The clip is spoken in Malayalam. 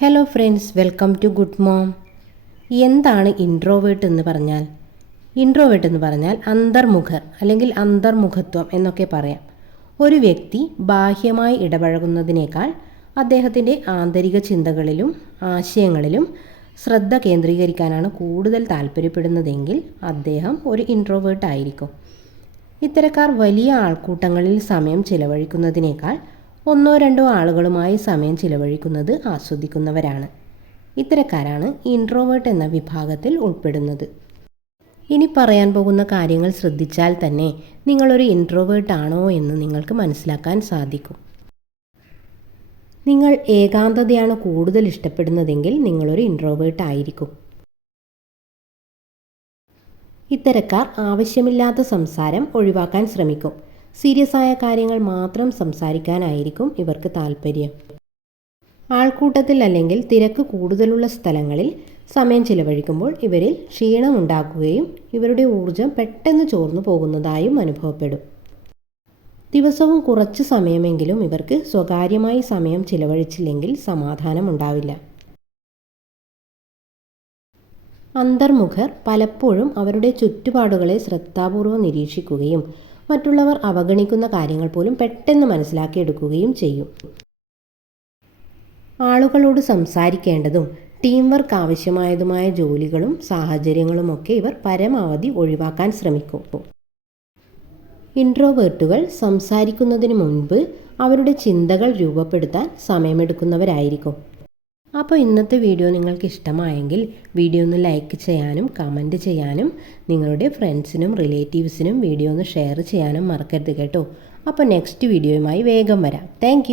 Hello friends welcome to good mom എന്താണ് ഇൻട്രോവേർട്ട് എന്ന് പറഞ്ഞാൽ? ഇൻട്രോവേർട്ട് എന്ന് പറഞ്ഞാൽ അന്തർമുഖർ അല്ലെങ്കിൽ അന്തർമുഖത്വം എന്നൊക്കെ പറയാം. ഒരു വ്യക്തി ബാഹ്യമായി ഇടപഴകുന്നതിനേക്കാൾ അദ്ദേഹത്തിന്റെ ആന്തരിക ചിന്തകളിലും ആശയങ്ങളിലും ശ്രദ്ധ കേന്ദ്രീകരിക്കാനാണ് കൂടുതൽ താല്പര്യപ്പെടുന്നതെങ്കിൽ അദ്ദേഹം ഒരു ഇൻട്രോവേർട്ട് ആയിരിക്കും. ഇത്തരക്കാർ വലിയ ആൾക്കൂട്ടങ്ങളിൽ സമയം ചിലവഴിക്കുന്നതിനേക്കാൾ ഒന്നോ രണ്ടോ ആളുകളുമായി സമയം ചിലവഴിക്കുന്നത് ആസ്വദിക്കുന്നവരാണ്. ഇത്തരക്കാരാണ് ഇൻട്രോവേർട്ട് എന്ന വിഭാഗത്തിൽ ഉൾപ്പെടുന്നത്. ഇനി പറയാൻ പോകുന്ന കാര്യങ്ങൾ ശ്രദ്ധിച്ചാൽ തന്നെ നിങ്ങളൊരു ഇൻട്രോവേർട്ട് ആണോ എന്ന് നിങ്ങൾക്ക് മനസ്സിലാക്കാൻ സാധിക്കും. നിങ്ങൾ ഏകാന്തതയാണ് കൂടുതൽ ഇഷ്ടപ്പെടുന്നതെങ്കിൽ നിങ്ങളൊരു ഇൻട്രോവേർട്ട് ആയിരിക്കും. ഇത്തരക്കാർ ആവശ്യമില്ലാത്ത സംസാരം ഒഴിവാക്കാൻ ശ്രമിക്കും. സീരിയസ് ആയ കാര്യങ്ങൾ മാത്രം സംസാരിക്കാനായിരിക്കും ഇവർക്ക് താല്പര്യം ആൾക്കൂട്ടത്തിൽ അല്ലെങ്കിൽ തിരക്ക് കൂടുതലുള്ള സ്ഥലങ്ങളിൽ സമയം ചിലവഴിക്കുമ്പോൾ ഇവരിൽ ക്ഷീണം ഉണ്ടാക്കുകയും ഇവരുടെ ഊർജം പെട്ടെന്ന് ചോർന്നു പോകുന്നതായും അനുഭവപ്പെടും. ദിവസവും കുറച്ച് സമയമെങ്കിലും ഇവർക്ക് സ്വകാര്യമായി സമയം ചിലവഴിച്ചില്ലെങ്കിൽ സമാധാനം ഉണ്ടാവില്ല അന്തർമുഖർ പലപ്പോഴും അവരുടെ ചുറ്റുപാടുകളെ ശ്രദ്ധാപൂർവം നിരീക്ഷിക്കുകയും മറ്റുള്ളവർ അവഗണിക്കുന്ന കാര്യങ്ങൾ പോലും പെട്ടെന്ന് മനസ്സിലാക്കിയെടുക്കുകയും ചെയ്യും. ആളുകളോട് സംസാരിക്കേണ്ടതും ടീം വർക്ക് ആവശ്യമായതുമായ ജോലികളും സാഹചര്യങ്ങളുമൊക്കെ ഇവർ പരമാവധി ഒഴിവാക്കാൻ ശ്രമിക്കും. ഇൻട്രോവേർട്ടുകൾ സംസാരിക്കുന്നതിന് മുൻപ് അവരുടെ ചിന്തകൾ രൂപപ്പെടുത്താൻ സമയമെടുക്കുന്നവരായിരിക്കും. അപ്പോൾ ഇന്നത്തെ വീഡിയോ നിങ്ങൾക്ക് ഇഷ്ടമായെങ്കിൽ വീഡിയോ ഒന്ന് ലൈക്ക് ചെയ്യാനും കമന്റ് ചെയ്യാനും നിങ്ങളുടെ ഫ്രണ്ട്സിനും റിലേറ്റീവ്സിനും വീഡിയോ ഒന്ന് ഷെയർ ചെയ്യാനും മറക്കരുത് കേട്ടോ. അപ്പോൾ നെക്സ്റ്റ് വീഡിയോയുമായി വേഗം വരാം. താങ്ക്